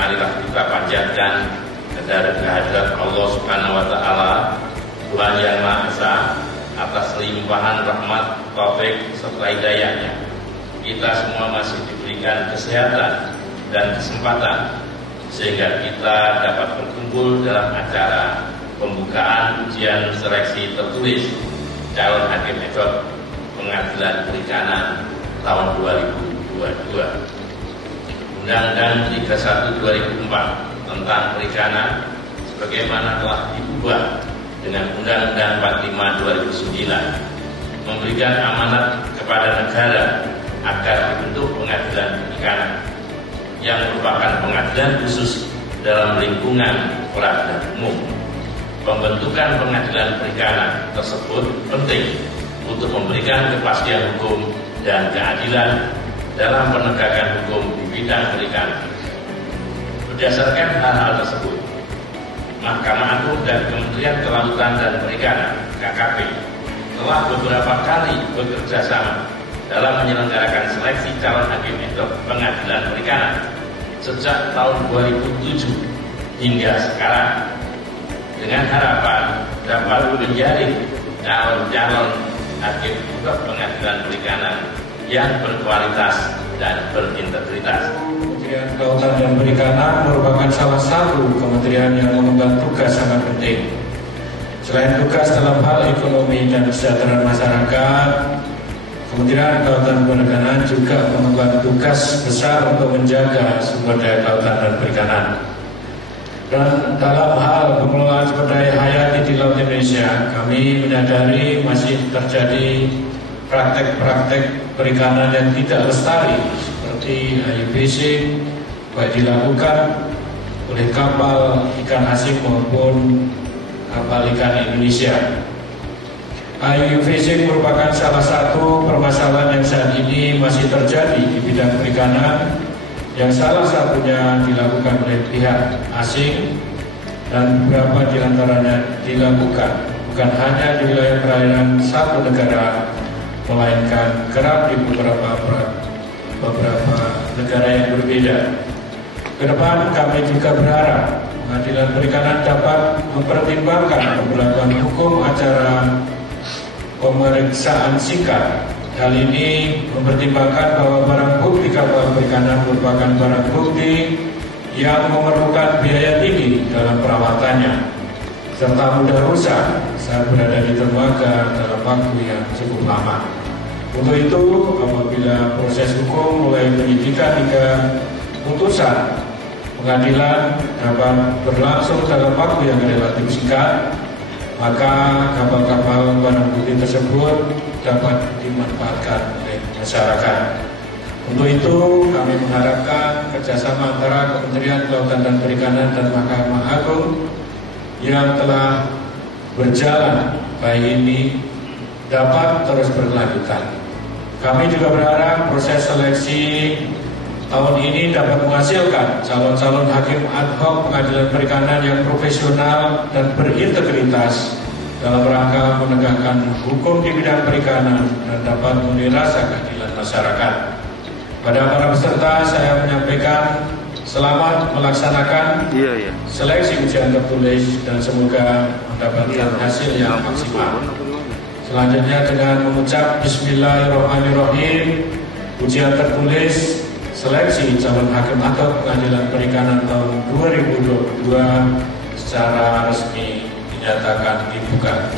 marilah kita panjatkan kehadirat Allah Subhanahu wa Ta'ala, Tuhan yang Maha Esa, atas limpahan rahmat, taufik serta hidayahnya. Kita semua masih diberikan kesehatan dan kesempatan sehingga kita dapat berkumpul dalam acara pembukaan ujian seleksi tertulis calon hakim ad hoc Pengadilan Perikanan tahun 2022. Undang-Undang 31 2004 tentang perikanan sebagaimana telah diubah dengan Undang-Undang 45 2009 memberikan amanat kepada negara agar dibentuk pengadilan perikanan yang merupakan pengadilan khusus dalam lingkungan peradilan umum. Pembentukan pengadilan perikanan tersebut penting untuk memberikan kepastian hukum dan keadilan dalam penegakan hukum di bidang perikanan. Berdasarkan hal-hal tersebut, Mahkamah Agung dan Kementerian Kelautan dan Perikanan (KKP) telah beberapa kali bekerja sama dalam menyelenggarakan seleksi calon hakim ad hoc Pengadilan Perikanan sejak tahun 2007 hingga sekarang, dengan harapan dapat menjadi calon-calon hakim ad hoc Pengadilan Perikanan yang berkualitas dan berintegritas. Kementerian Kelautan dan Perikanan merupakan salah satu kementerian yang mengemban tugas sangat penting. Selain tugas dalam hal ekonomi dan kesejahteraan masyarakat, Kementerian Kelautan dan Perikanan juga mengemban tugas besar untuk menjaga sumber daya kelautan dan perikanan. Dan dalam hal pengelolaan sumber daya hayati di Laut Indonesia, kami menyadari masih terjadi praktek-praktek perikanan yang tidak lestari seperti hiu fishing, baik dilakukan oleh kapal ikan asing maupun kapal ikan Indonesia. Hiu fishing merupakan salah satu permasalahan yang saat ini masih terjadi di bidang perikanan, yang salah satunya dilakukan oleh pihak asing dan beberapa diantaranya dilakukan bukan hanya di wilayah perairan satu negara, melainkan kerap di beberapa negara yang berbeda. Ke depan kami juga berharap Pengadilan Perikanan dapat mempertimbangkan pemberlakuan hukum acara pemeriksaan singkat. Hal ini mempertimbangkan bahwa barang bukti kapal perikanan merupakan barang bukti yang memerlukan biaya tinggi dalam perawatannya, serta mudah rusak saat berada di dermaga dalam waktu yang cukup lama. Untuk itu, apabila proses hukum mulai penyidikan hingga putusan pengadilan dapat berlangsung dalam waktu yang relatif singkat, maka kapal-kapal barang bukti tersebut dapat dimanfaatkan oleh masyarakat. Untuk itu, kami mengharapkan kerjasama antara Kementerian Kelautan dan Perikanan dan Mahkamah Agung yang telah berjalan baik ini dapat terus berkelanjutan. Kami juga berharap proses seleksi tahun ini dapat menghasilkan calon-calon hakim ad hoc Pengadilan Perikanan yang profesional dan berintegritas dalam rangka menegakkan hukum di bidang perikanan dan dapat memberi rasa keadilan masyarakat. Pada para peserta saya menyampaikan selamat melaksanakan seleksi ujian tertulis dan semoga mendapatkan hasil yang maksimal. Selanjutnya dengan mengucap Bismillahirrahmanirrahim, ujian tertulis seleksi calon hakim ad hoc Pengadilan Perikanan tahun 2022 secara resmi dinyatakan dibuka.